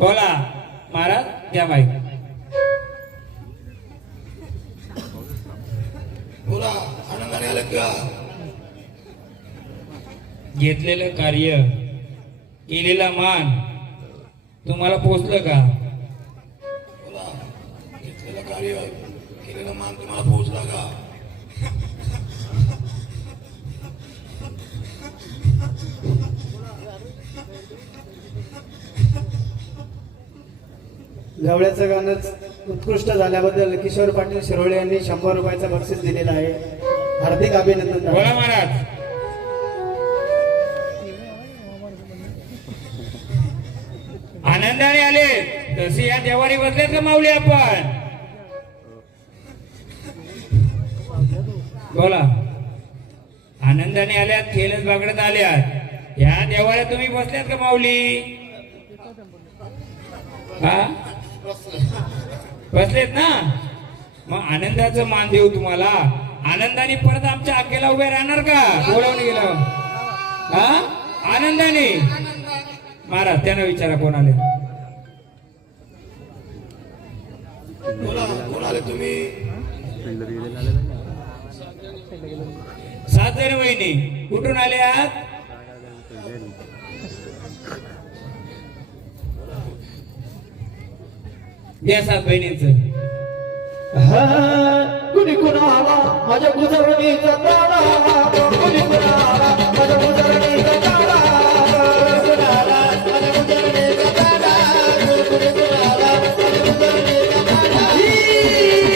बोला महाराज घ्या बाई बोला आनंदाने आलं का? घेतलेलं कार्य केलेला मान तुम्हाला पोचलं का? बोला घेतलेलं कार्य केलेला मान तुम्हाला पोहोचला का? गवळ्याचं गाणं उत्कृष्ट झाल्याबद्दल किशोर पाटील शिरोळे यांनी 100 रुपयाचं बक्षीस दिलेलं आहे. हार्दिक अभिनंदन. बोला महाराज आनंदाने आले तसे या देवारी बसलेत का माऊली आपण? बोला आनंदाने आल्यात खेळत बागडत आल्यात या देवाऱ्या तुम्ही बसल्यात का माऊली? हा बसलेत ना मग आनंदाचं मान देऊ तुम्हाला. आनंदाने परत आमच्या आखेला उभे राहणार का? बोलावून गेलं हा आनंदाने महाराज त्यांना विचारा कोण आले. बोला कोण आले तुम्ही? 7 जण वहिनी कुठून आले आहात? द्या 7 बहिणींचं. कुणी कुणाला माझ्या गुजरणीचा तारा, कुणी कुणाला माझ्या गुजरणीचा तारा, कुणाला माझ्या गुजरणीचा तारा, कुणी कुणाला माझ्या गुजरणीचा तारा,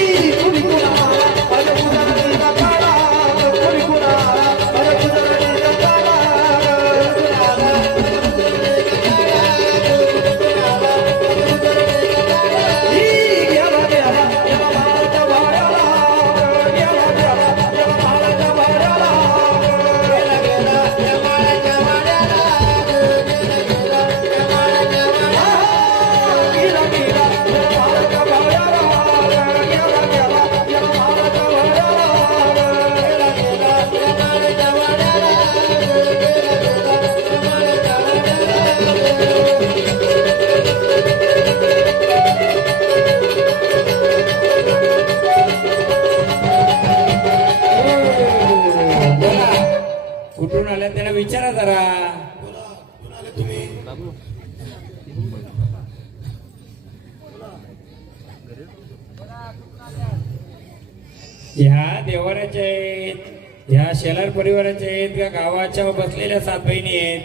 कुणी कुणाला माझ्या गुजरणीचा तारा, कुणी कुणाला माझ्या गुजरणीचा तारा, कुणाला माझ्या गुजरणीचा तारा, कुणी कुणाला माझ्या गुजरणीचा तारा. कुठून आल्या त्यांना विचारा जरा. बोला कोण आले तुम्ही? ह्या देवाऱ्याच्या आहेत, ह्या शेलार परिवाराच्या आहेत का गावाच्या बसलेल्या 7 बहिणी आहेत?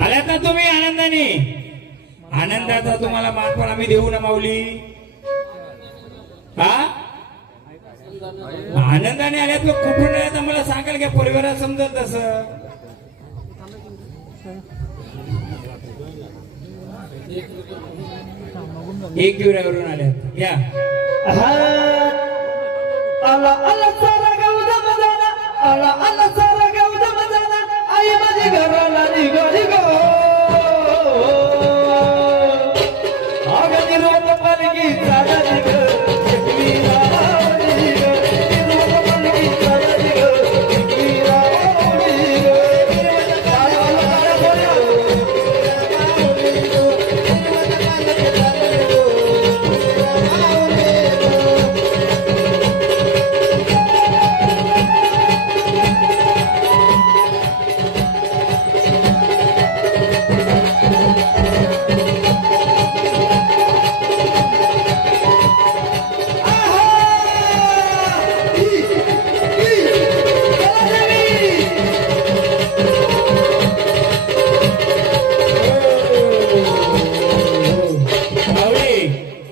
आल्यात ना तुम्ही आनंदाने? आनंदाचा तुम्हाला मान पण आम्ही देऊ ना माऊली. हा आनंदाने आल्यात का कुठून आल्यात आम्हाला सांगाल का? परिवारात समजत तसं. एक दिवऱ्यावरून आल्यात घ्या. आला आला सारा गौतम झाला, आला आला सारा गौतम झाला, आई माझी घराला निघाली गो. आग निरोप पालखी चालली ग, एकवीरा आवडी ग, निरोप पालखी चालली ग, एकवीरा आवडी ग.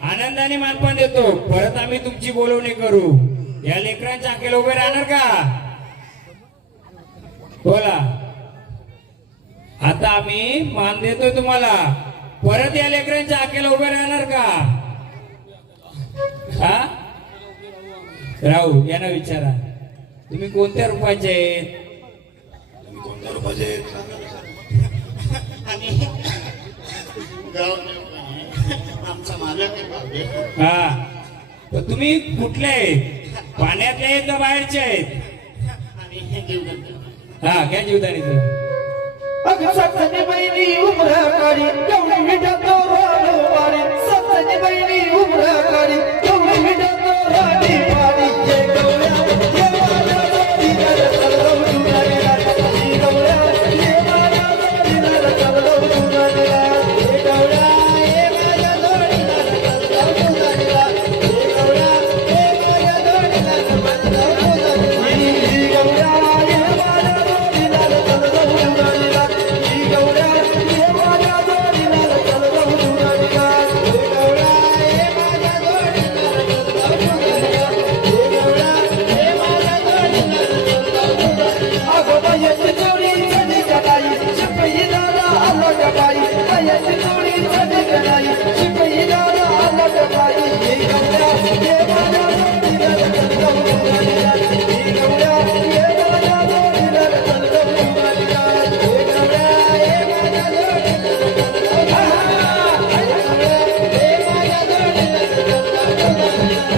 आनंदाने मानपान देतो. परत आम्ही तुमची बोलवणी करू. या लेकरांच्या आखेला उभे राहणार का? बोला आता आम्ही मान देतोय तुम्हाला. परत या लेकरांच्या आखेला उभे राहणार का? हा राहू यांना विचारा तुम्ही कोणत्या रूपाचे आहेत? तुम्ही कोणत्या रूपाचे आहेत? आमचा मालक आहे. हा तर तुम्ही कुठले आहेत? पाण्यातले आहेत का बाहेरचे आहेत? आणि हे जीव करतो. हा घ्या जीवदानीचं. अगं सत्सनी बहिणी उमरा काढी केवढी विटातो वारी सत्सनी बहिणी उमरा काढी केवढी विटातो राणी वारी जय गवळ्या ये माझ्या जोडीदार चललो जुनारीला ही गवळ्या ये माझ्या जोडीदार चललो जुनारीला हे गवळ्या ये माझ्या जोडीदार चललो जुनारीला हे गवळ्या ये माझ्या जोडीदार चललो जुनारीला ही गवळ्या ये माझ्या जोडीदार चललो जुनारीला ही गवळ्या ये माझ्या जोडीदार चललो जुनारीला हे गवळ्या ये माझ्या जोडीदार चललो जुनारीला हे गवळ्या ये माझ्या जोडीदार चललो जुनारीला अगं बायाची जोडी चढी गडाई शिपईदारा आला गडाई बायाची जोडी चढी गडाई शिपईदारा आला गडाई हे गवळ्या ये माझ्या जोडीदार चललो जुनारीला ही गवळ्या ये माझ्या जोडीदार चललो जुनारीला हे गवळ्या ये माझ्या जोडीदार चललो जुनारीला हे गवळ्या ये माझ्या जोडीदार चललो जुनारीला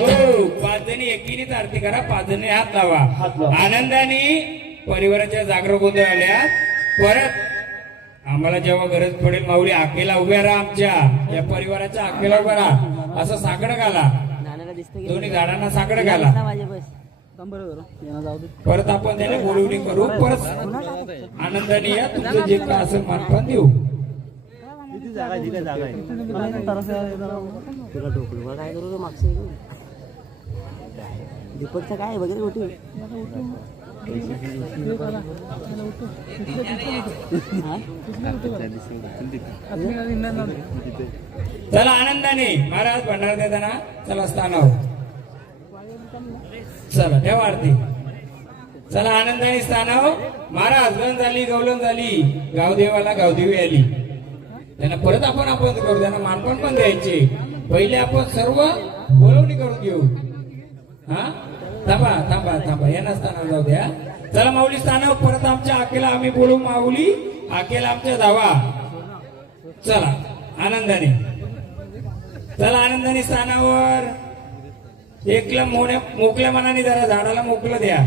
हो, पाच जणी एकीनेच आरती करा, पाच जणी हात लावा. हात लावा. आनंदाने परिवाराच्या जागर गोंधळ आल्या. परत आम्हाला जेव्हा गरज पडेल माऊली आखेला उभ्या राहा, आमच्या या परिवाराच्या आखेला उभ्या राहा. असं साकडं घाला, दोन्ही झाडांना साकडं घाला. परत आपण त्याला बोलवणी करू. परत आनंदाने या, तुमचं जे काय असेल मानपान देऊ. दीपकचं काय वगैरे होती चला आनंदाने महाराज भंडारा देताना चला स्थानावर चला ठेवा आरती. चला आनंदाने स्थानावर. महाराज गण झाली, गवलन झाली, गावदेवाला गावदेवी आली. त्यांना परत आपण करू, त्यांना मानपण पण द्यायचे. पहिले आपण सर्व बोलवणी करून घेऊ. हा थांबा थांबा थांबा, यांना स्थानावर जाऊ द्या. चला माऊली स्थानावर. परत आमच्या आकेला आम्ही बोलू. माऊली आकेला आमच्या धावा. चला आनंदाने. चला आनंदाने स्थानावर. एकला मोकल्या मनाने जरा झाडाला मोकलं द्या.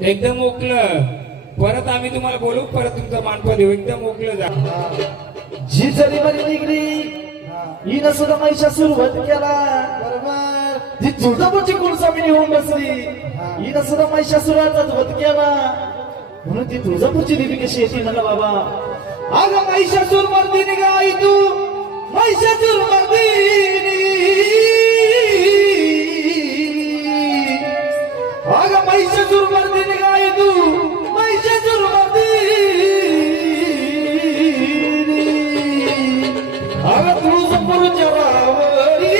एकदम मोकलं. परत आम्ही तुम्हाला बोलू, परत तुमचं मानपण देऊ. एकदम मोकलं जा. जी जरी बरी निघली हिनं सुद्धा महिषासूर वध केला. बरोबर. जी तुळजापूरची कुलस्वामिनी होऊन बसली हिनं सुद्धा महिषासुराचा वध केला. म्हणून ती तुळजापूरची देवी कशी येते म्हणलं बाबा. अगं महिषासूर मर्दिनी गाई तू महिषासूर मर्दिनी. अगं महिषासूर मर्दिनी गाई तू महिषासूर मर्दिनी. अगं तुळजापूरच्या रावरी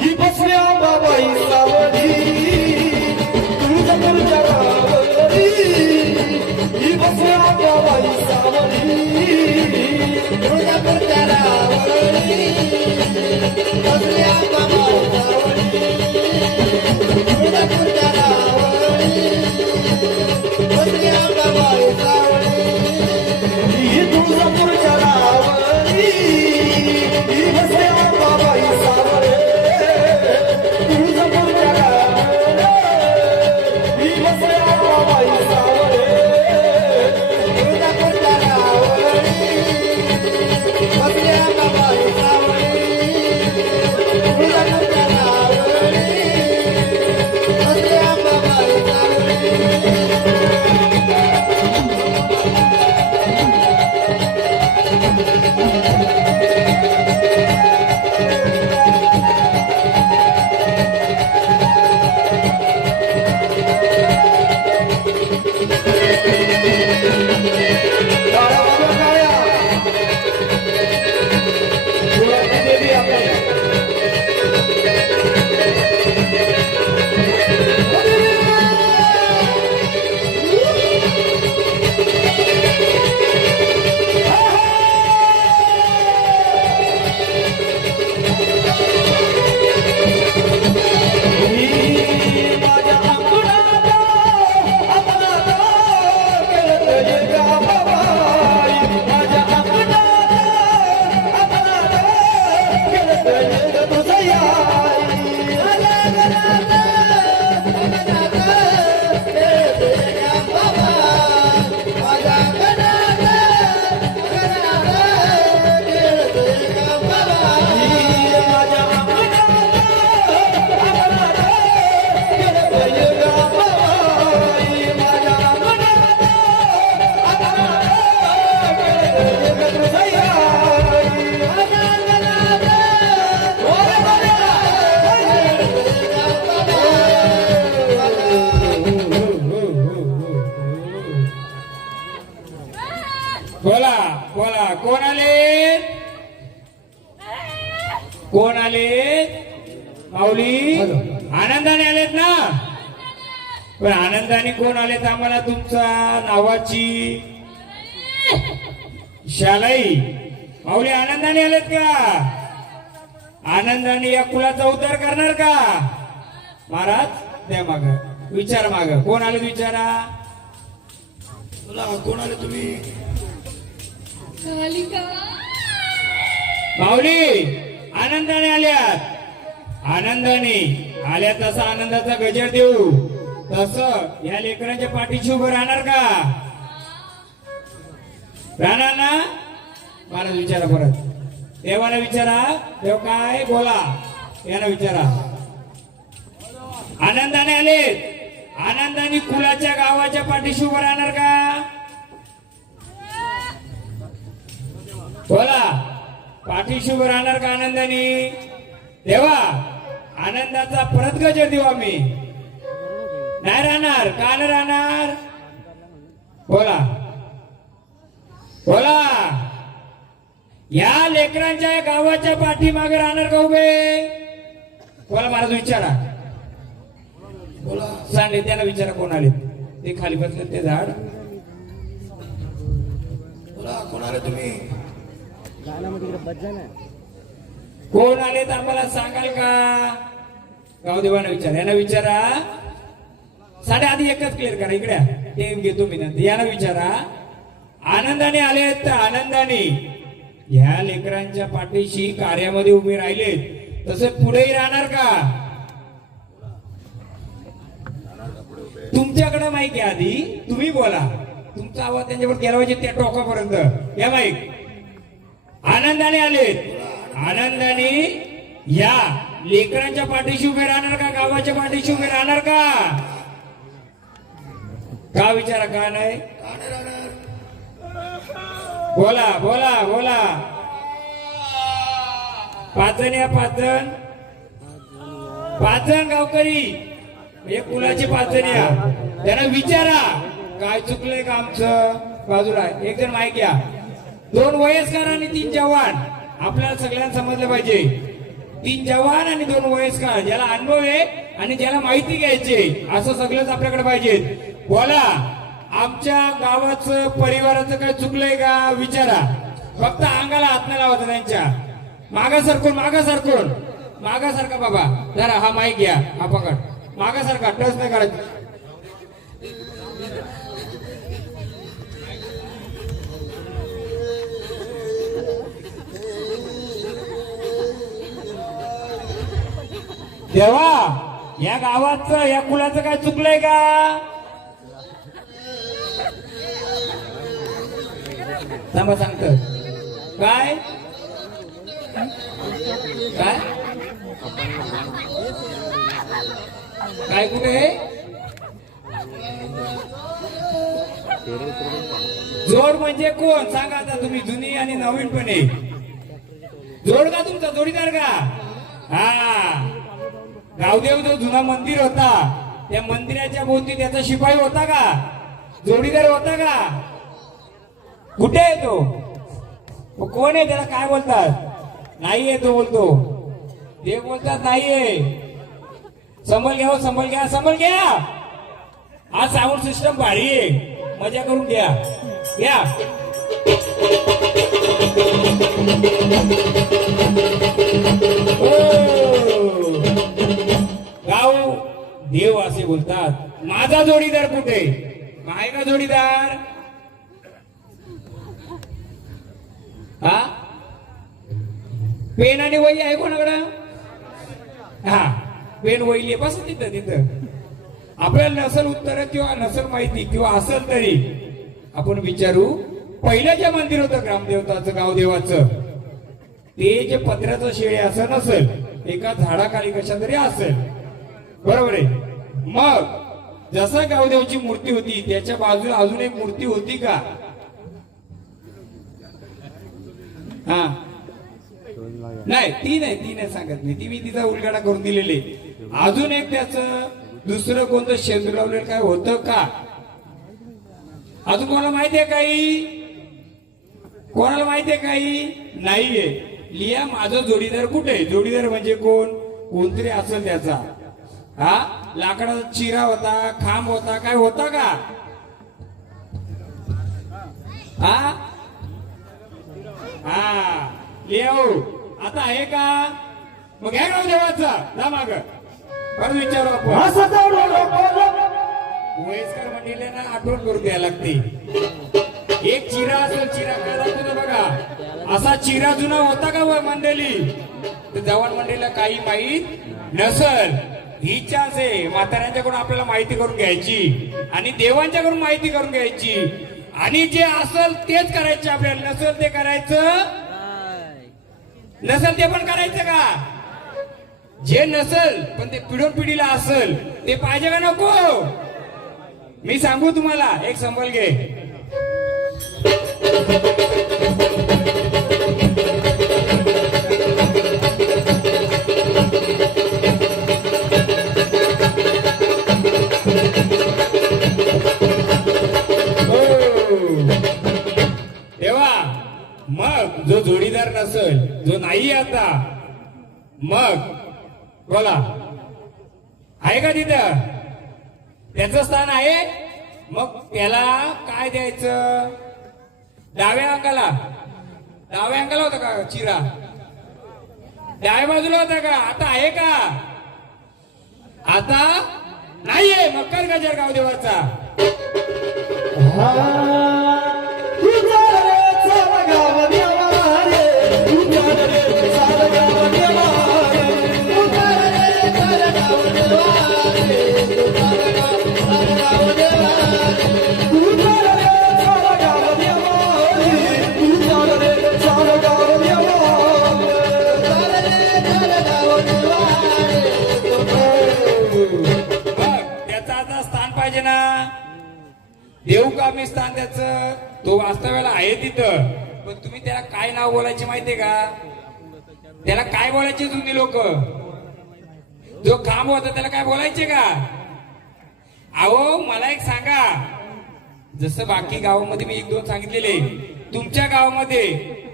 ही बसल्या बाबाई सावरी. तुळजापूरच्या रावरी ही बसल्या बाबाई सावरी. तुळजापूरच्या रावरी बोला बोला कोण आले कोण आले माऊली आनंदाने आलेत ना पण आनंदाने कोण आलेत आम्हाला तुमच्या नावाची शालाई माऊली आनंदाने आलेत का आनंदाने या कुलाचा उद्धार करणार का महाराज द्या माग विचार माग कोण आले विचारा बोला कोण आले तुम्ही माऊली आनंदाने आल्यात आनंदाने आल्या तसा आनंदाचा गजर देऊ तसं या लेकरांच्या पाठीशी उभं राहणार का राहणार ना महाराज विचारा परत देवाला विचारा देव काय बोला यांना विचारा आनंदाने आलेत आनंदाने कुलाच्या गावाच्या पाठीशी उभं राहणार का बोला पाठीशी उभं राहणार का आनंदाने देवा आनंदाचा परत गजर देऊ आम्ही नाही राहणार का नाही राहणार बोला बोला या लेकरांच्या गावाच्या पाठीमागे राहणार का उभे बोला महाराज विचारा बोला सांगे त्याला विचारा कोण आले ते खाली बसले ते झाड बोला कोण आले तुम्ही कोण आले तर आम्हाला सांगाल का गावदेवांना विचारा यांना विचारा साडे आधी एकच क्लिअर करा इकडे ते घेतो मी नंतर यांना विचारा आनंदाने आले तर आनंदाने ह्या लेकरांच्या पाठीशी कार्यामध्ये उभे राहिले तसे पुढेही राहणार का तुमच्याकडे माहित आहे आधी तुम्ही बोला तुमचा आवाज त्यांच्यावर गेला पाहिजे त्या टोकापर्यंत या माईक आनंदाने आलेत आनंदाने या लेकरांच्या पाठीशी उभे राहणार का गावाच्या पाठीशी उभे राहणार का विचारा का नाही का नाही राहणार बोला बोला बोला पाचन या पाचन पाचन गावकरी हे कुलाचे पाचन या त्यांना विचारा काय चुकलंय का आमचं बाजूला एक जण माहिती घ्या 2 वयस्कर आणि 3 जवान आपल्याला सगळ्यांना समजलं पाहिजे 3 जवान आणि 2 वयस्कर ज्याला अनुभव आहे आणि ज्याला माहिती घ्यायची असं सगळंच आपल्याकडे पाहिजे बोला आमच्या गावाचं परिवाराचं काय चुकलंय का विचारा फक्त अंगाला हात नाही लावायचा त्यांच्या मागासारखा बाबा जरा हा माईक घ्या हा पकड मागासारखा टच नाही करायचं देवा या गावाचं या कुलाचं काय चुकलंय का थांबा सांगतो काय काय काय कुठे जोड म्हणजे कोण सांगा आता तुम्ही जुनी आणि नवीनपणे जोड का तुमचा जोडीदार का हा गावदेव जो जुना मंदिर होता त्या मंदिराच्या भोवती त्याचा शिपाई होता का जोडीदार होता का कुठे आहे तो कोण आहे त्याला काय बोलतात नाहीये तो बोलतो ते बोलतात नाहीये संभल घ्या हा साऊंड सिस्टम भारी आहे मजा करून घ्या गाव देव असे बोलतात माझा जोडीदार कुठे आहे का जोडीदार हा पेन आणि वही आहे कोणाकडं हा पेन वही बस तिथं आपल्याला नसल उत्तर किंवा नसल माहिती किंवा असेल तरी आपण विचारू पहिलं जे मंदिर होतं ग्रामदेवताचं गावदेवाचं ते जे पत्र्याचं शेळे असं नसेल एका झाडाखाली कशा तरी असेल बरोबर आहे मग जसं गावदेवची मूर्ती होती त्याच्या बाजूला अजून एक मूर्ती होती का हा नाही ती नाही सांगत मी तिचा उलगडा करून दिलेली अजून एक त्याचं दुसरं कोणतं शेंदूर लावलेलं काय होतं का अजून कोणाला माहिती आहे काही कोणाला माहितीये काही नाहीये. लिया माझा जोडीदार कुठे? जोडीदार म्हणजे कोण? कोणतरी असेल त्याचा. हा लाकडाचा चिरा होता, खांब होता, काय होता का? हा हा लिओ आता आहे का? मग घ्या गाव देवाचा जा माग परत विचारू आपण. असं जाऊ नको. वयस्कर मंडळीला ना आठवण करून द्यायला लागते. एक चिरा असेल, चिरा काय दाखवतो बघा, असा चिरा जुना होता का व मंडळी? तर जवान मंडळीला काही माहीत नसल. ही चान्स आहे म्हाताऱ्यांच्याकडून आपल्याला माहिती करून घ्यायची आणि देवांच्याकडून माहिती करून घ्यायची आणि जे असल तेच करायचे आपल्याला. नसल ते करायचं, नसल ते पण करायचं का? जे नसल पण ते पिढून पिढीला असल ते पाहिजे का नको? मी सांगू तुम्हाला, एक संबल घे. तेव्हा मग जो जोडीदार नसल, जो नाही आता, मग बोला आहे का तिथं? त्याचं स्थान आहे. मग त्याला काय द्यायचं? डाव्या अंगाला, डाव्या अंगाला होता का चिरा? डाव्या बाजूला होता का? आता आहे का? आता नाहीये. मग कर गजर गाव देवाचा. त्याचा आता स्थान पाहिजे ना. देऊ का मी स्थान त्याचं? तो वास्तव्याला आहे तिथं, पण तुम्ही त्याला काय नाव बोलायचे माहितीये का? त्याला काय बोलायचे तुम्ही लोक? जो खांब होता त्याला काय बोलायचे का? अहो मला एक सांगा, जसं बाकी गावामध्ये मी एक दोन सांगितलेले, तुमच्या गावामध्ये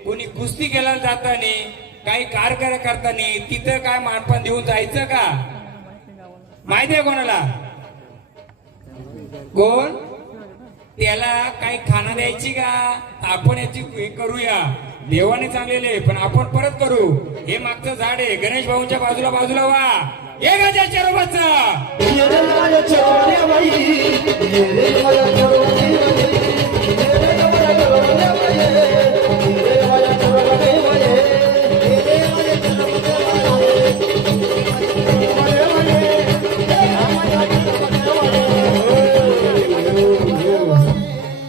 कोणी कुस्ती केला जाताना, काही कार्य करताना तिथं काय मानपान देऊन जायचं का? माहितीये कोणाला? कोण? त्याला काही खाणं द्यायची का? आपण याची हे करूया, देवाने चांगलेले, पण आपण परत करू. हे मागचं झाड आहे, गणेश भाऊंच्या बाजूला बाजूला वा. हे गजाच्या रोबाचा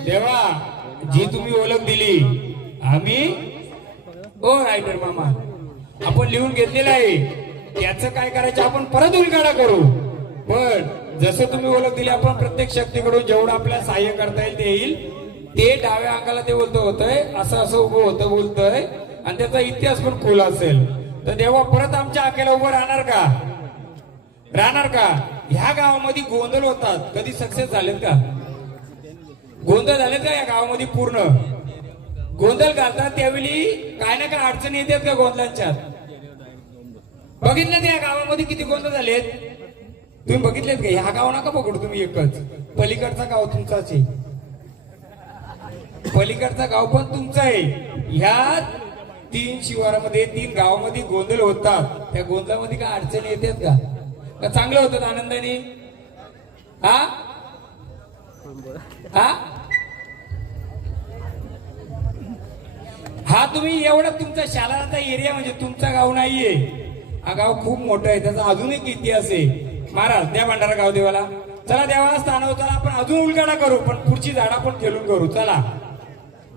देवा, जी तुम्ही ओळख दिली आम्ही, ओ रायटर मामा, आपण लिहून घेतलेलं आहे. त्याचं काय करायचं? आपण परत उलगाडा करू. पण जसं तुम्ही ओळख दिली, आपण प्रत्येक शक्तीकडून जेवढं आपल्याला सहाय्य करता येईल ते येईल. ते डाव्या अंगाला ते बोलतो होतंय, असं असं उभं होतं बोलतोय, आणि त्याचा इतिहास पण खोल असेल. तर देवा परत आमच्या आखेला उभं राहणार का? राहणार का? ह्या गावामध्ये गोंधळ होतात, कधी सक्सेस झालेत का? गोंधळ झालेत का या गावामध्ये? पूर्ण गोंधळ घालतात त्यावेळी काय ना काय अडचणी येतात का गोंधळांच्यात? बघितले त्या गावामध्ये किती गोंधळ झालेत? तुम्ही बघितलेत का? ह्या गाव नका पकडू तुम्ही, एकच पलीकडचा गाव तुमचाच आहे, पलीकडचा गाव पण तुमचा आहे. ह्या 3 शिवारामध्ये 3 गावामध्ये गोंधळ होतात. त्या गोंधळामध्ये काय अडचणी येतात का? का चांगलं होतात आनंदाने? हा हा हा तुम्ही एवढा तुमचा शालाचा एरिया म्हणजे तुमचा गाव नाहीये. हा गाव खूप मोठा आहे, त्याचा अजून एक इतिहास आहे. महाराज द्या भंडारा गाव देवाला. चला देवाला स्थानावर चला, आपण अजून उलगाडा करू, पण पुढची झाडा पण खेळून करू. चला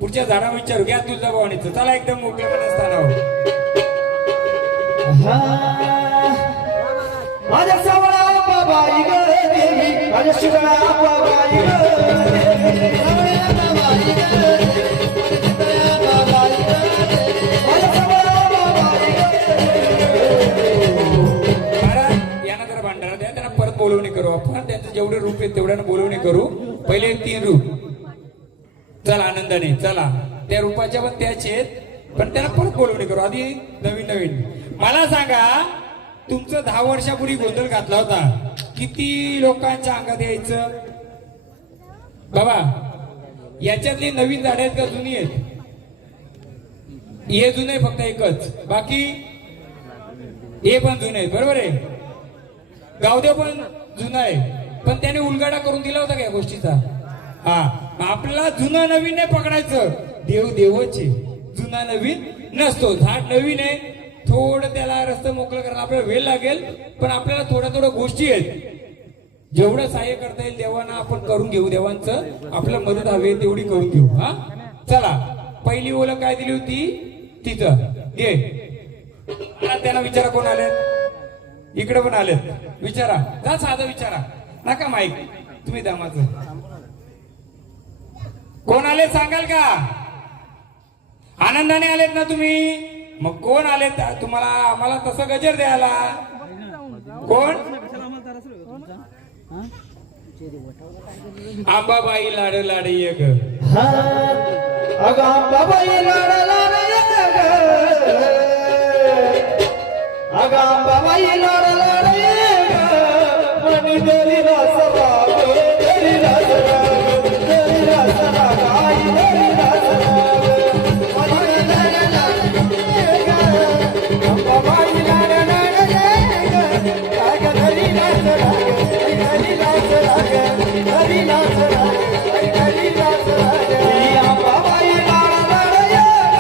पुढच्या झाडा विचारू. घ्या तुझ्या भवानीचं. चला एकदम मोकळेपणे स्थानावर. माझ्या सावळा बाबाई ग देवी, माझ्या शिवळा बाबाई ग यानंतर भंडारा द्या, त्यांना परत बोलवणी करू आपण. त्यांचं जेवढे रूप आहेत तेवढ्यानं बोलवणी करू. पहिले 3 रूप. चला आनंदाने चला. त्या रूपाच्या पण त्याच आहेत, पण त्यांना परत बोलवणी करू आधी नवीन नवीन. मला सांगा, तुमचं 10 वर्षापूर्वी गोंधळ घातला होता, किती लोकांच्या अंगात यायचं बाबा? याच्यातली नवीन झाडे आहेत का जुनी आहेत? हे जुने फक्त एकच, बाकी हे पण जुने आहेत. बरोबर आहे, गावदेव पण जुना आहे, पण त्याने उलगडा करून दिला होता का या गोष्टीचा? हा, आपल्याला जुनं नवीन नाही पकडायचं. देव देवच आहे, जुना नवीन नसतो. झाड नवीन आहे, थोडं त्याला रस्ता मोकळं करायला आपल्याला वेळ लागेल, पण आपल्याला थोड्या थोड्या गोष्टी आहेत, जेवढं सहाय्य करता येईल देवांना आपण करून घेऊ. देवांचं आपल्याला मदत हवी तेवढी करून घेऊ. हा, चला, पहिली ओळख काय दिली होती तिथं घे. त्यांना विचारा कोण आलेत, इकडे पण आलेत, विचारा. जा, साधं विचारा, नका माईक. तुम्ही दामाचं कोण आले सांगाल का? आनंदाने आलेत ना तुम्ही? मग कोण आलेत तुम्हाला आम्हाला तसं गजर द्यायला? कोण? आंबाबाई लाड लाड ये ग. अगं आंबाबाई लाड लाड ये ग, अगं आंबाबाई लाड लाड ये ग, मनी दरी रास राग, दरी रास राग, दरी रास राग, आई दरी रास राग, मनी दरी लाड ये ग, आंबाबाई लाड लाड ये ग, अगं दरी रास राग, दरी रास राग, दरी रास राग, दरी रास राग, आंबाबाई लाड लाड ये ग,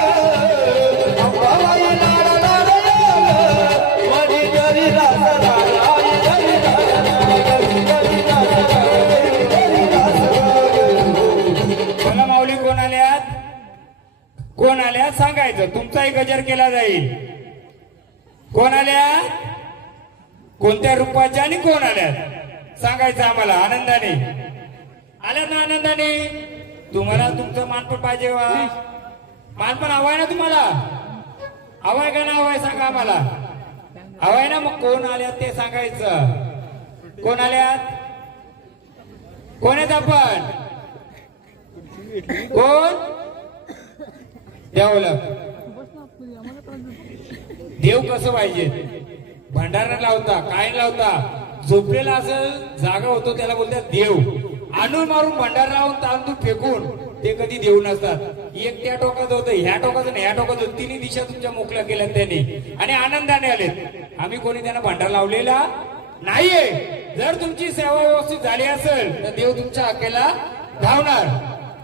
आंबाबाई लाड लाड ये ग, मनी दरी रास राग, आई दरी रास राग, दरी रास राग, दरी रास राग. मला माऊली कोण आल्यात? कोण आल्यात सांगायचं, तुमचाही गजर केला जाईल. कोण आल्यात, कोणत्या रूपाच्या आणि कोण आल्यात सांगायचं आम्हाला. आनंदाने आल्यात ना? आनंदाने. तुम्हाला तुमचं मानपण पाहिजे वा? मानपण हवाय ना तुम्हाला? हवाय का ना हवाय सांगा आम्हाला. हवाय ना? मग कोण आल्यात ते सांगायचं. कोण आल्यात? कोण आहेत आपण? कोण? देवलक. देव कसं पाहिजे? भंडारा लावता, काय लावता, झोपलेला असेल जागा होतो त्याला बोलतात देव. आणून मारून भंडारा लावून तांदूळ फेकून ते कधी देव नसतात. एक त्या टोकात होतं, ह्या टोकाचं ह्या टोकात होतं, तिन्ही दिशा तुमच्या मोकळ्या केल्या त्यांनी आणि आनंदाने आलेत. आम्ही कोणी त्यांना भंडारा लावलेला नाहीये. जर तुमची सेवा व्यवस्थित झाली असेल तर देव तुमच्या हाकेला धावणार.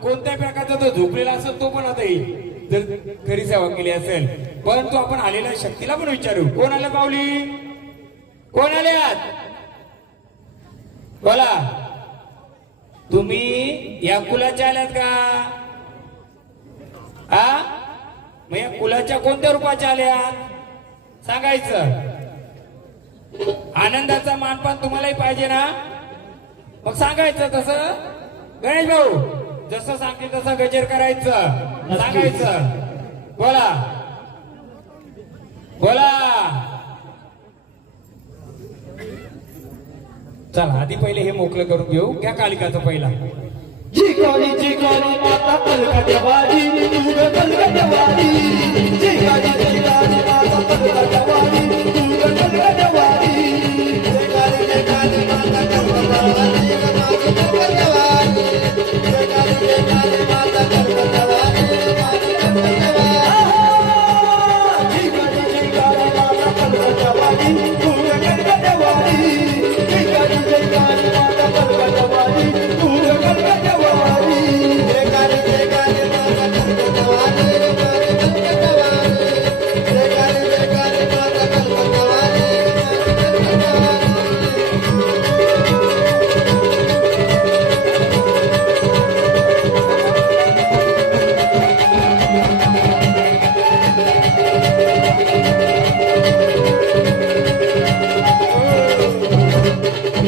कोणत्याही प्रकारचा तो झोपलेला असेल तो पण आता येईल जर खरी सेवा केली असेल. परंतु आपण आलेल्या शक्तीला पण विचारू. कोण आले माऊली? कोण आल्यात? बोला. तुम्ही या कुलाच्या आल्यात का? हा, मग या कुलाच्या कोणत्या रूपाच्या आल्यात सांगायचं. आनंदाचा मानपान तुम्हालाही पाहिजे ना? मग सांगायचं तसं. गणेश भाऊ जसं सांगतील तसं गजर करायचं, सांगायचं. बोला बोला. चला आधी पहिले हे मोकळं करून घेऊ. घ्या कालिकाचा पहिला. जी काली माता कलकत्यावाली, तू ग कलकत्यावाली. जी काली माता कलकत्यावाली, तू ग कलकत्यावाली. जी काली माता कलकत्यावाली, माझी कलकत्यावाली. जी काली माता कलकत्यावाली, माझी कलकत्यावाली. जी काली माता कलकत्यावाली, तू ग कलकत्यावाली. जी काली माता कलकत्यावाली, तू ग कलकत्यावाली. जय काली माता कलकत्यावाली, माझी कलकत्यावाली. जय काली माता कलकत्यावाली, माझी कलकत्यावाली.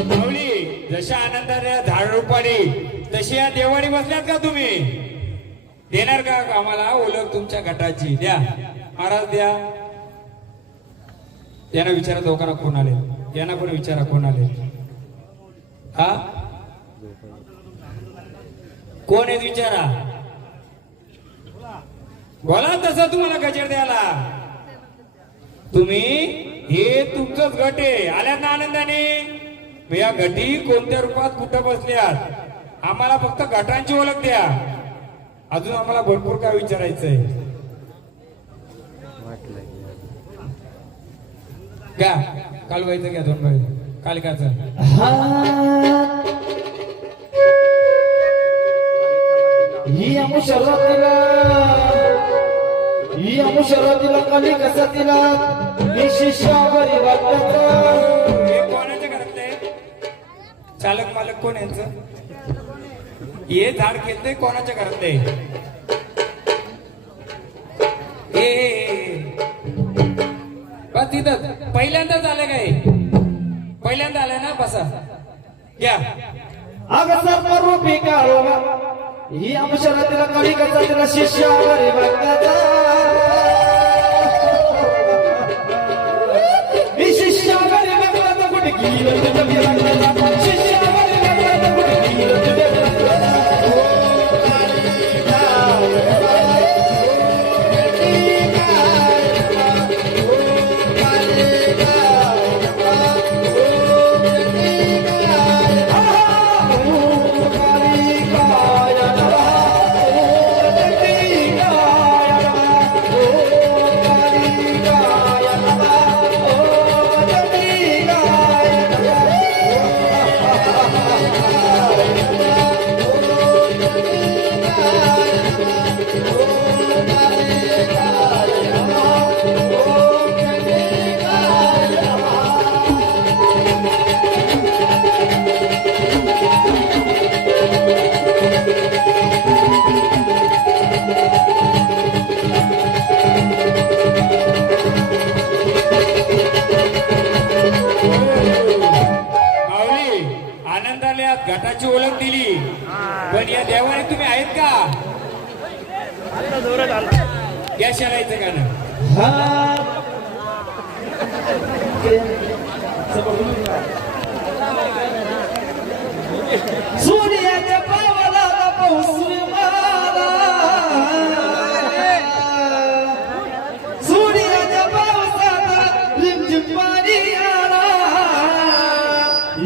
माऊली जशा आनंदाने झाड रूपाने तशी या देवाणी बसल्यात का तुम्ही? देणार का आम्हाला ओळख तुमच्या गटाची? द्या महाराज द्या. त्यांना विचारा दोघांना कोण आले, त्यांना पण विचारा कोण आले. हा कोण आहेत विचारा. बोला तसं तुम्हाला गजेर द्यायला. तुम्ही हे तुमचंच गट आहे. आल्यात ना आनंदाने. या गटी कोणत्या रूपात कुठं बसल्यात आम्हाला फक्त गटांची ओळख द्या. अजून आम्हाला भरपूर काय विचारायचंय. घ्या कालवायचं घ्या 2 बाई कालिकाचं. ही अमुशरातीला काली कसातीला शिष्यावरी वाटत. हे कोणाच्या घरातले चालक मालक कोण यांचं. हे झाड खेळतंय कोणाच्या घरातले. बस तिथं पहिल्यांदाच आलं काय. पहिल्यांदा आलाय ना. बसा घ्या. अगसर रूपी काळोबा ही अमुशरातीला काली कसातीला शिष्यावरी वाटत. मी शिष्यावरी वाटत कुठे गेलं तुझ्या वाटत. शिष्यावरी वाटत कुठे गेलं तुझ्या गटाची ओळख दिली. पण या देवाने तुम्ही आहेत का. या शरायचं गाणं. सूर्याच्या पावला पाऊस मारा. सूर्याच्या पावसात रिमझिम पाणी आला.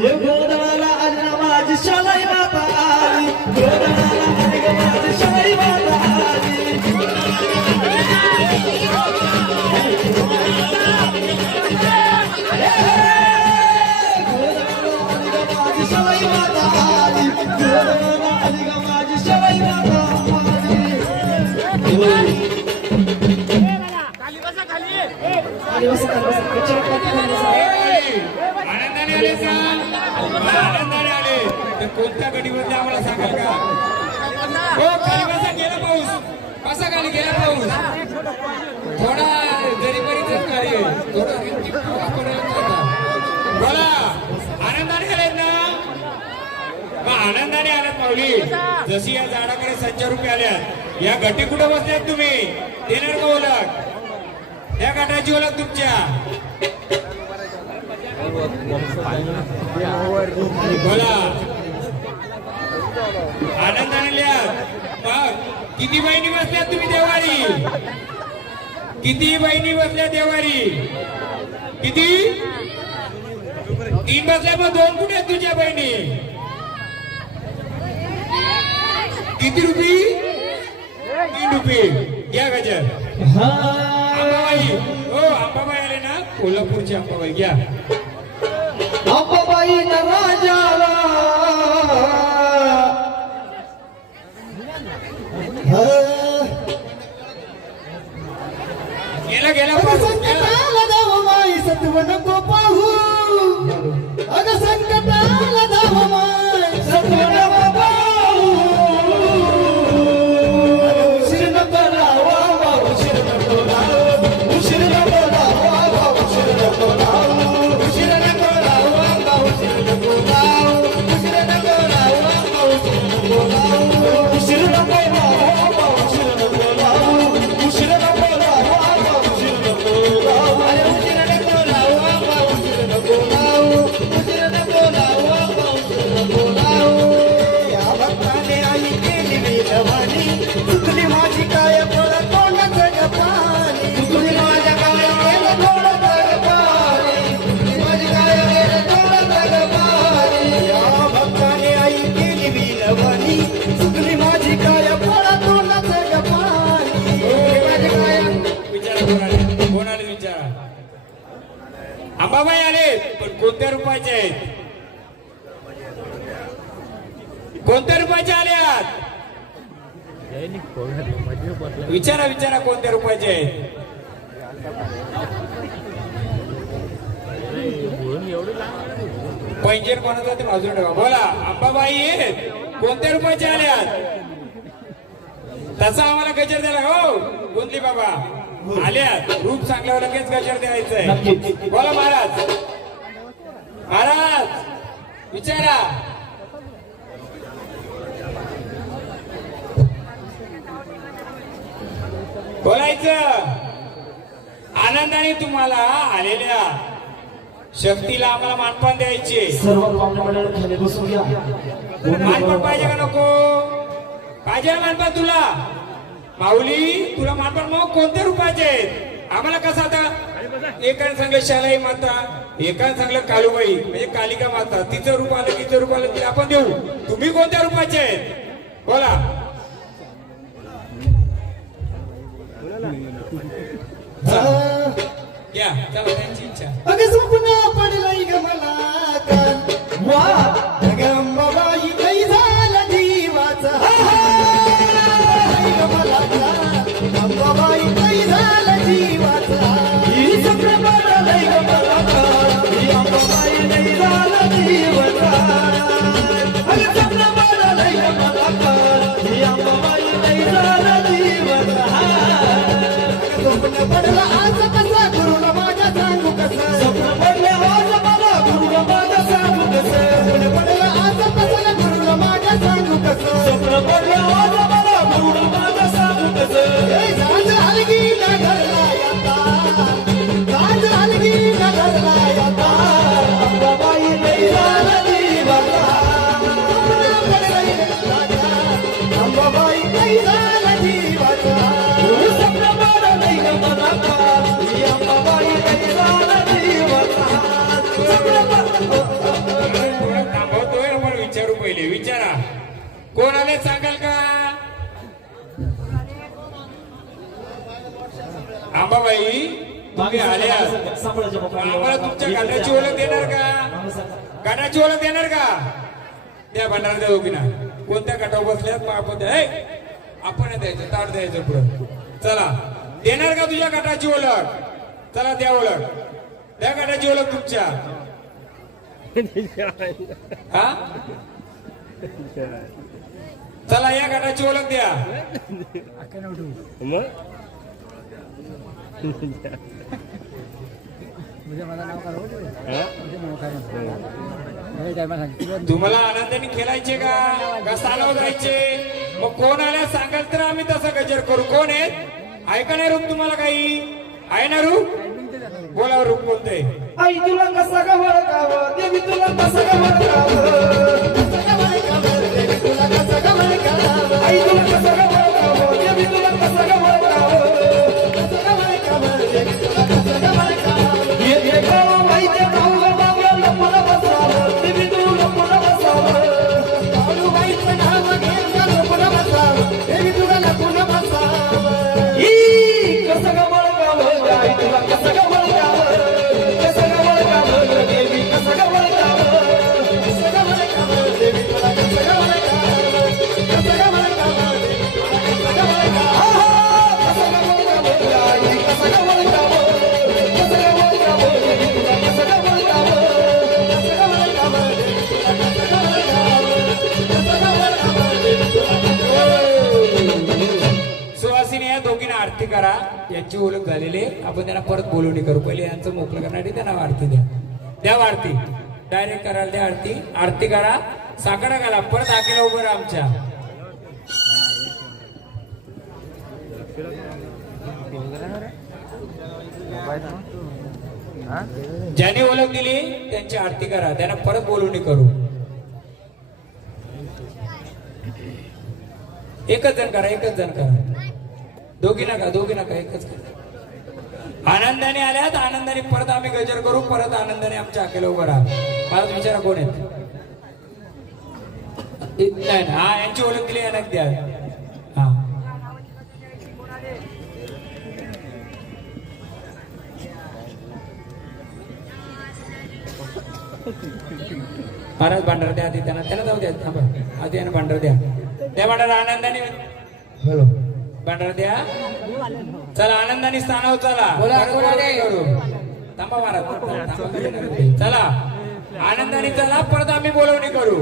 गोदळाला अन्न माझी शालाई माता आली. गोदळाला अन्न माझी शालाई माता आली. माझी शालाई माता आली. गोदळाला अन्न माझी शालाई माता आली. आनंदाने आले का. आनंदाने आले तर कोणत्या गडीमध्ये आम्हाला सांगाल का. हो खाली कसा गेला पाऊस. कसा खाली गेला पाऊस. थोडा जरी बरीच खाली बोला. आनंदाने आलेत ना. आनंदाने आल्यात माऊली. जशी या झाडाकडे 700 रुपये आल्यात. या गटी कुठे बसल्यात तुम्ही देणार का ओळख. त्या गटाची ओळख तुमच्या. बोला. आनंदाने लिहा. मग किती बहिणी बसल्या तुम्ही देवारी. किती बहिणी बसल्या देवारी. किती 3 बसल्या. मग 2 कुठे आहेत तुझ्या बहिणी. किती रुपये. 3 रुपये. घ्या गजर. अंबाबाई. हो अंबाबाई आले ना. कोल्हापूरची अंबाबाई घ्या. अंबाबाई राजाला गेला गेला संकटाला धाव माई सत्व नको पाहू. अग संकटाला धाव माई सत्व नको पाहू. उशीर नको लावा उशीर नको लावा. उशीर नको लावा उशीर नको लावा. उशीर नको लावा उशीर नको लावा. उशीर नको लावा उशीर नको लावा. उशीर नको लावा उशीर नको लावा. उशीर नको लावा उशीर नको लावा. उशीर नको लावा अंबाबाई आले पण कोणत्या रूपाचे आहेत? कोणत्या रूपाचे आल्यात? विचारा विचारा कोणत्या रूपाचे आहेत? पैंजर कोणाचा ते बाजूला ठेवा. बोला अंबाबाई आहेत कोणत्या रूपाचे आल्यात? तसा आम्हाला गजर दिला हो गोंधली बाबा आल्यात. रूप सांगल्यावर लगेच गजर द्यायचंय. बोला महाराज महाराज विचारा. बोलायचं. आनंदाने तुम्हाला आलेल्या शक्तीला आम्हाला मानपान द्यायचे. सर्व पाहुणे मंडळ खाली बसूया. मानपान पाहिजे का नको? पाहिजे ना मानपान तुला? माऊली तुला मानपान मग कोणत्या रूपाचे आहेत? आम्हाला कसं आता एकाने सांगलं शालाई माता, एकाने सांगलं कालूबाई म्हणजे कालिका माता. तिचं रूप आलं ते आपण देऊ. तुम्ही कोणत्या रूपाचे आहेत? बोला. या चला त्यांची इच्छा. अगं स्वप्न पडलंय ग मला काल वा अंबाबाई काही झालं जीवाचं. मला अंबाबाई काही झालं जीवाचं. ही स्वप्न पडलंय ग मला काल अंबाबाई काही झालं जीवाचं. अगं स्वप्न पडलंय ग मला काल अंबाबाई काही झालं जीवाचं. स्वप्न पडलं आज कसा गुरुला माझ्या सांगू कसं. स्वप्न पडलं आज मला गुरुला माझ्या सांगू कसं. स्वप्न पडलं आज कसं गुरुला माझ्या सांगू कसं. स्वप्न पडलं आज मला गुरुला माझ्या सांगू कसं. गाज हलगी न घरला येता, गाज हलगी न घरला येता. अंबाबाई लई झालं जीवाचा. स्वप्न पडलंय राजा अंबाबाई लई झालं जीवाचा. स्वप्न पडलंय ग मला काल अंबाबाई लई झालं जीवाचा. थोडं थांबवतोय आपण विचारू. पहिले विचारा कोण आले सांगाल का? अंबाबाई तुम्ही आल्या आम्हाला तुमच्या गाठाची ओळख देणार का? गाठाची ओळख देणार का? त्या भांडार द्या दोघींना. कोणत्या गाठावर बसल्यात आपण द्यायचं ताट द्यायचं पुढं. चला देणार का तुझ्या गाठाची ओळख? चला द्या ओळख. त्या गाठाची ओळख तुमच्या. हा चला या गाठाची ओळख द्या. तुम्हाला आनंदाने खेळायचे का सालाव जायचे? मग कोण आल्या सांगाल तर आम्ही तसं गजर करू. कोण आहेत? ऐका नाही रूप तुम्हाला काही आहे ना रूप? बोला रूप कोणते? आई तुला कसा का वळकावं, देवी तुला कसा का वळकावं. देवी तुला कसा का वळकावं. आई तुला कसा का वळकावं, देवी तुला कसा का वळकावं. कसा का वळकावं, देवी तुला कसा का वळकावं. ये गाव माहिती गाव गाव लपून बसावं, देवी तू लपून बसावं. काळूबाईचं नाव घेऊन लपून बसावं, देवी तुला लपून बसावं. ही कसं का वळकावं, आई तुला कसं का वळकावं. कसं का वळकावं, देवी कसं का वळकावं. कसं का वळकावं, देवी तुला कसं का वळकावं. कसं का वळकावं, देवी तुला कसं का वळकावं. कसं का वळकावं, आई कसं का वळकावं. कसं का वळकावं, देवी तुला कसं का वळकावं. कसं का वळकावं, देवी तुला कसं का वळकावं. कसं का वळकावं, देवी तुला कसं का वळकावं. सुवासिनी या दोघींना आरती करा. यांची ओळख झालेली आपण त्यांना परत बोलवणी करू. पहिले यांचं मोकळं करण्यासाठी त्यांना आरती द्या. द्या आरती डायरेक्ट करायला द्या. आरती आरती करा. साकडा घाला. परत आकेला उभं राहा आमच्या. ज्यांनी ओळख दिली त्यांची आरती करा. त्यांना परत बोलवणी करू. एकच जण करा. एकच जण करा. दोघी नका एकच करा. आनंदाने आल्यात. आनंदाने परत आम्ही गजर करू. परत आनंदाने आमच्या आकेला उभं राहा. मला विचारा कोण आहेत? नाही हा यांची ओळख दिली यांना द्या. हा महाराज भांडार द्या आधी त्यांना जाऊ द्या थांबा आधी यांना भांडार द्या त्या भांडार आनंदाने हॅलो भांडार द्या चला आनंदाने स्थानावर चला परत बोलवणी करू. थांबा महाराज थांबा. चला आनंदाने चला परत आम्ही बोलवणी करू.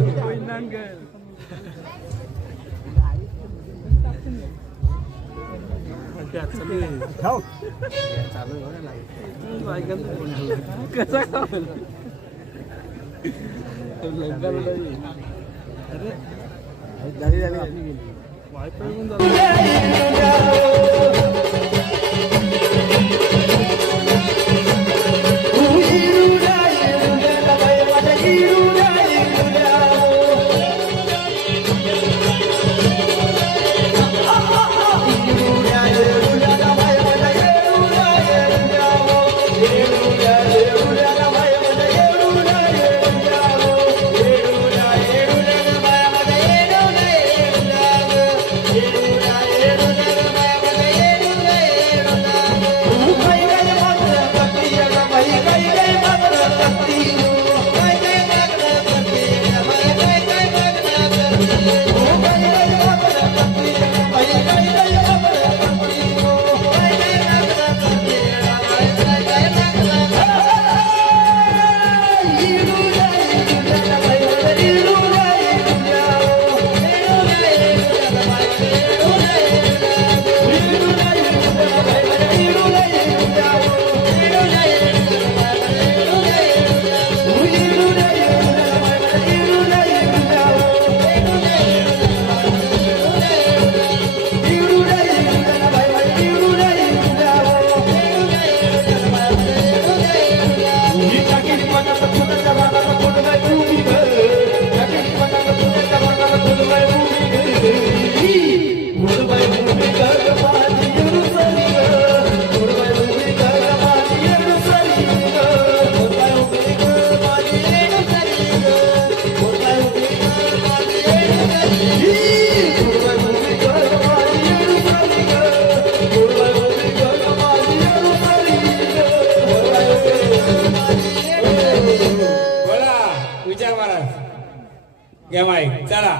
घ्या माईक चला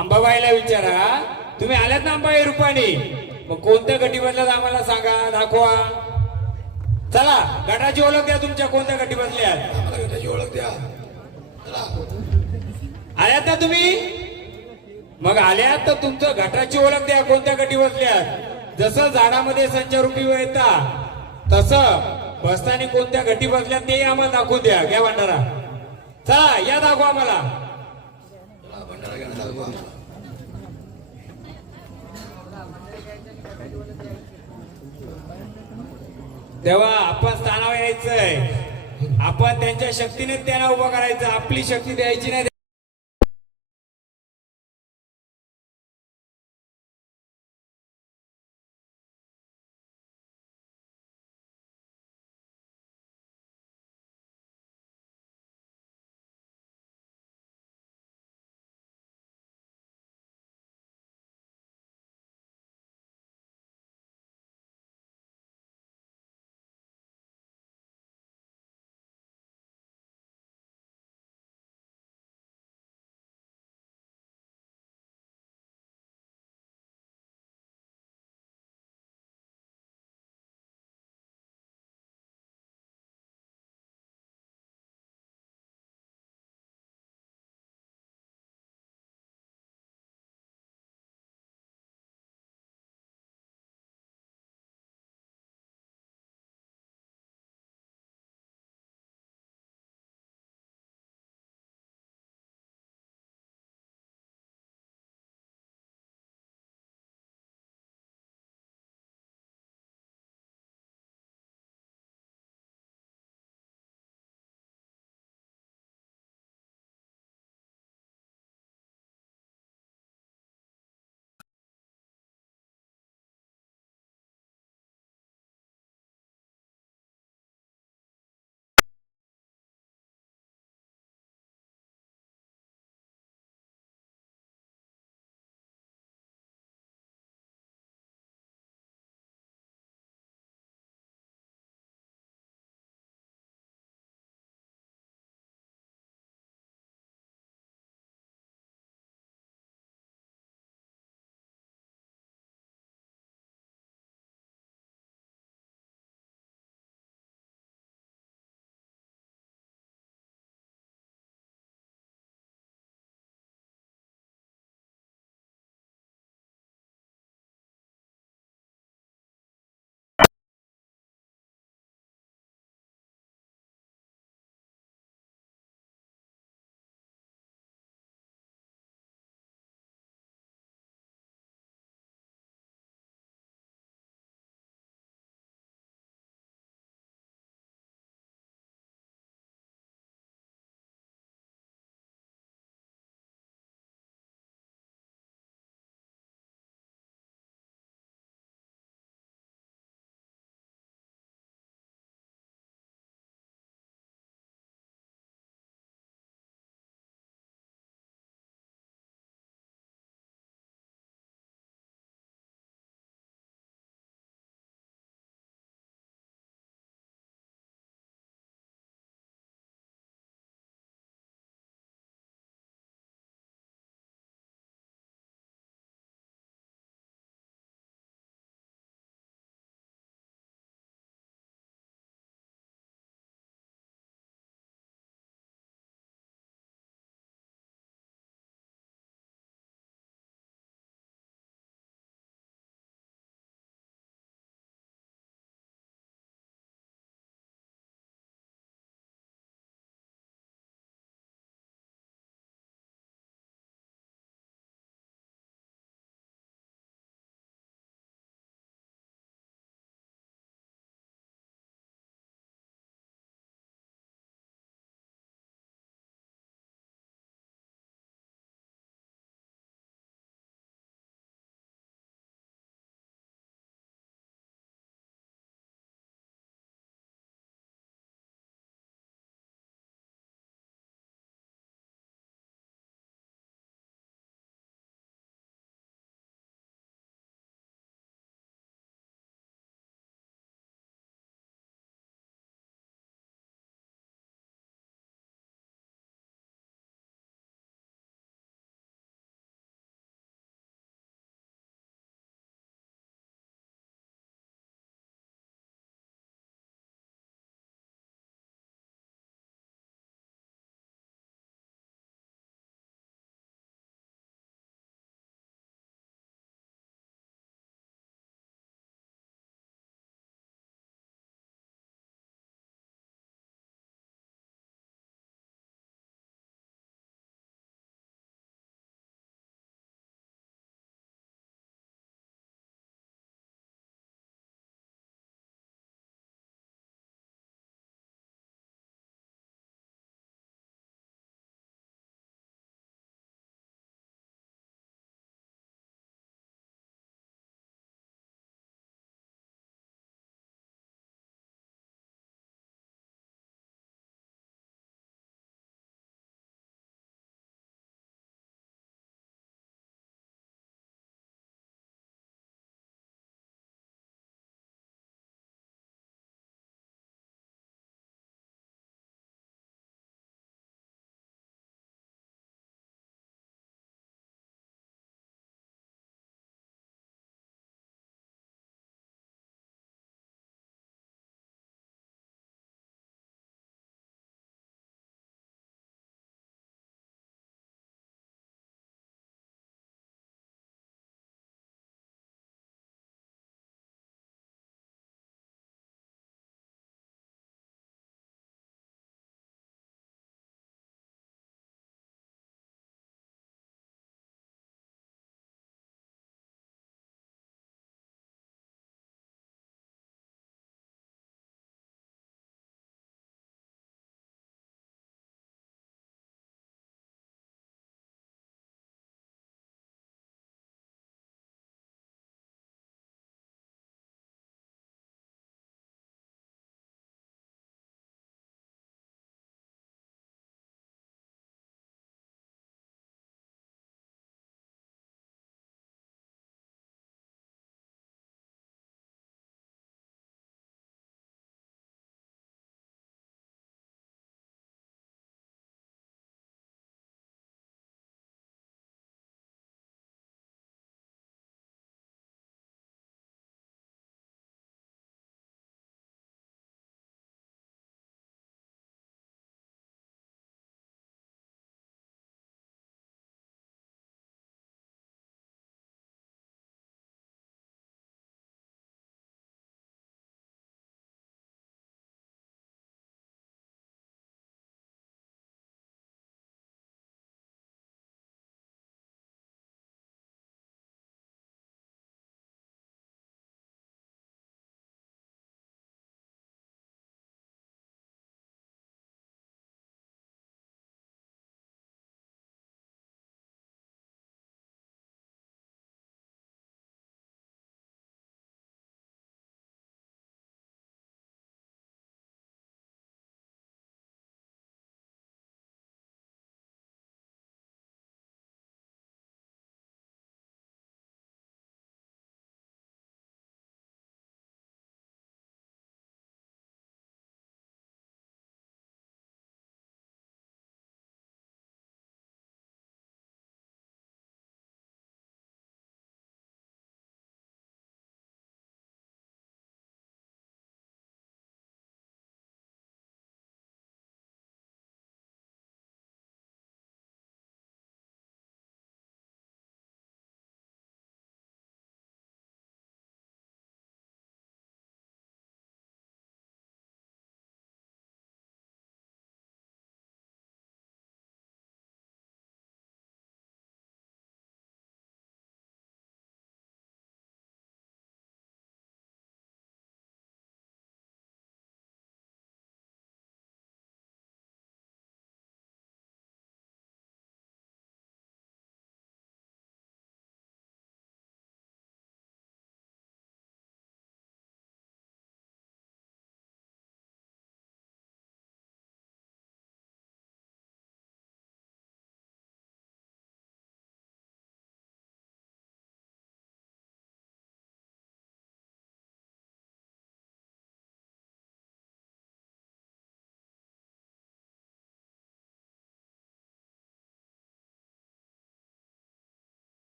अंबाबाईला विचारा तुम्ही आल्यात ना अंबाबाई रूपाने मग कोणत्या गटी बसल्यात आम्हाला सांगा दाखवा. चला गटाची ओळख द्या तुमच्या कोणत्या गटी बसल्यात आम्हाला गटाची ओळख द्या. चला. आल्यात ना तुम्ही मग आल्यात तर तुमचं गटाची ओळख द्या कोणत्या गटी बसल्यात. जसं झाडामध्ये संचारूपी येतात तसं बसताना कोणत्या गटी बसल्यात ते आम्हाला दाखवून द्या. घ्या भांडारा चला या दाखवा आम्हाला. चला, भंडारा घ्यायला दाखवा. तेव्हा आपण स्थानावर यायचंय. आपण त्यांच्या शक्तीने त्यांना उभं करायचं आपली शक्ती द्यायची नाही.